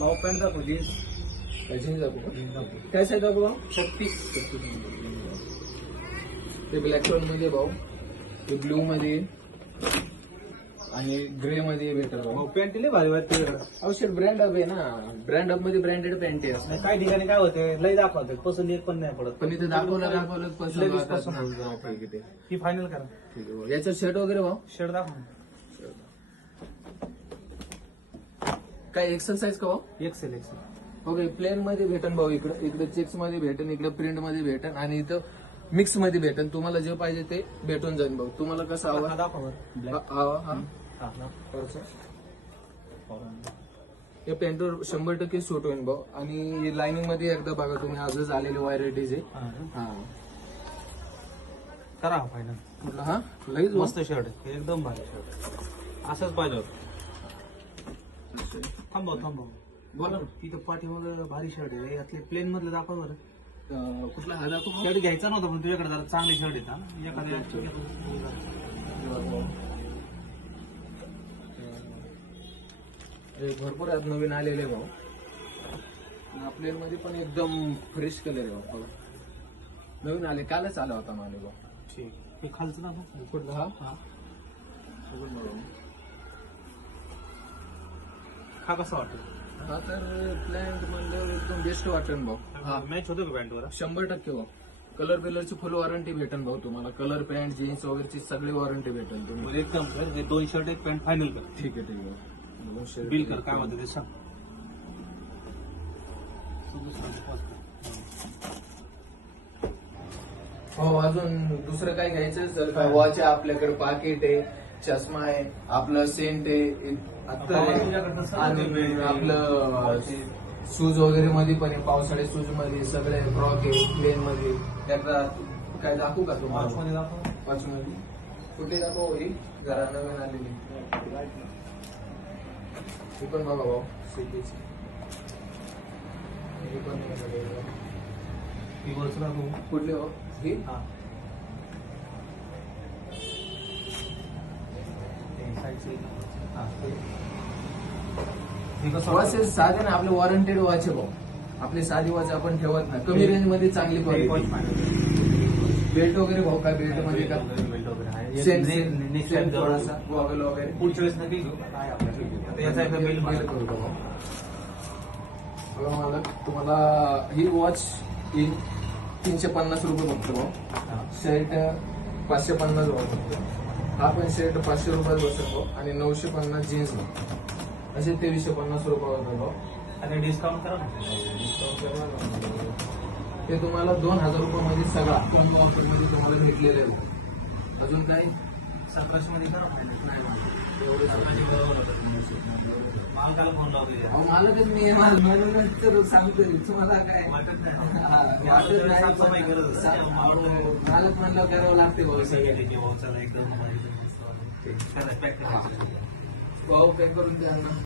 भाऊ पॅन्ट दाखव jeans. Jeans दाखवू काय साईज दाखवू भाऊ? 36. ते ब्लॅक टोन मध्ये भाऊ, ते ब्लू मध्ये आणि ग्रे मध्ये भेटल भाऊ. भाऊ पॅन्ट लय भारी वाटते. औषध ब्रँड अप आहे ना, ब्रँड अप मध्ये ब्रँडेड पॅन्ट आहे. नाही काही ठिकाणी काय होते लय दाखवते पसंत एक पण नाही पडत. पण इथे दाखवलं लगेच पसंत होऊन जाऊ. ही फायनल करा. ठीक आहे भाऊ. याचं शर्ट वगैरे भाऊ शर्ट दाखव. काय एक्सरसाइज का भाऊ? एक्सेल. ओके प्लेन मध्ये भेटन भाऊ, इकडे चेक्स मध्ये भेटन, इकडे प्रिंट मध्ये भेटन आणि इथं मिक्स मध्ये भेटन. तुम्हाला जे पाहिजे ते भेटून जाईल भाऊ. तुम्हाला कसं हवं? दाखव. या पॅन्टवर 100% सूट होईल भाऊ. आणि लाइनिंग मध्ये एकदा बघा तुम्ही, आजच आलेली व्हरायटीज आहे. हा करा फायनल. म्हटलं हा लगेच मस्त शर्ट आहे, एकदम भारी शर्ट. असंच पाहिजे होतं. थांबव बोला ना. तिथं पाठीमागं भारी शर्ट आहे. यातले प्लेन मधलं दाखव बरं. कुठला हा दाखव? शर्ट घ्यायचा नव्हता पण तुझ्याकडे जरा चांगले शर्ट येतात. भरपूर आहेत नवीन आलेले भाऊ. प्लेन मध्ये पण एकदम फ्रेश कलर आहे भाऊ. नवीन आले, कालच आला होता माले भाऊ. ठीक. हे खालचं दाखव. कुठला हा? हा कसा वाटतो? हा तर प्लॅन्ट म्हणल्यावर एकदम बेस्ट वाटेल भाऊ. मॅच होतो का पॅन्टवर? 100% भाऊ. कलर बिलरची फुल वॉरंटी भेटेल भाऊ तुम्हाला. कलर पॅन्ट जीन्स वगैरेची सगळी वॉरंटी भेटेल तुम्ही. एक काम कर, हे 2 शर्ट 1 पॅन्ट फायनल कर. ठीक आहे बिल कर. काय म्हणते ते सांग. हो अजून दुसरं काय घ्यायचं जर काय वॉच आहे आपल्याकडे, पाकिट आहे, चष्मा आहे, आपलं सेंट आहे, अत्तर आहे आणि आपलं शूज वगैरे मध्ये पण आहे. पावसाळी शूज मध्ये सगळे फ्रॉक आहे प्लेन मध्ये. एकदा काय दाखवू का तुम्हाला? वॉच मध्ये कुठे दाखव? ही घरा नवीन आलेली ही पण बघा भाऊ. सिटीची ही पण कुठली हो? ही वॉच साधे ना आपले वॉरंटेड वॉच आहे भाऊ. आपली साधी वॉच आपण ठेवत नाही. कमी रेंज मध्ये चांगली क्वालिटी. बेल्ट वगैरे भाऊ काय बेल्ट मध्ये का थोडासा गॉगल वगैरे पुढच्या वेळेस नक्की घेऊ. याचा एकदा बिल बिल करू का भाऊ? मला तुम्हाला ही वॉच येईल 350 रुपये फक्त भाऊ. शर्ट 550 भाऊ फक्त. हा पण शर्ट 500 रुपयात बसेल भाऊ. आणि 950 जीन्स भाऊ. असे 2350 रुपये होतात भाऊ. आणि डिस्काउंट करा ना. ते तुम्हाला 2000 रुपयामध्ये सगळा कमी ऑफर मध्ये तुम्हाला भेटलेले आहे. अजून काही 1700 मध्ये करा फायनल. मालकाला फोन लावतो. मालकच मी तर सांगतोय तुम्हाला काय मालक म्हणलं करावं लागते भाऊ. एकदम भाऊ काय करून द्या.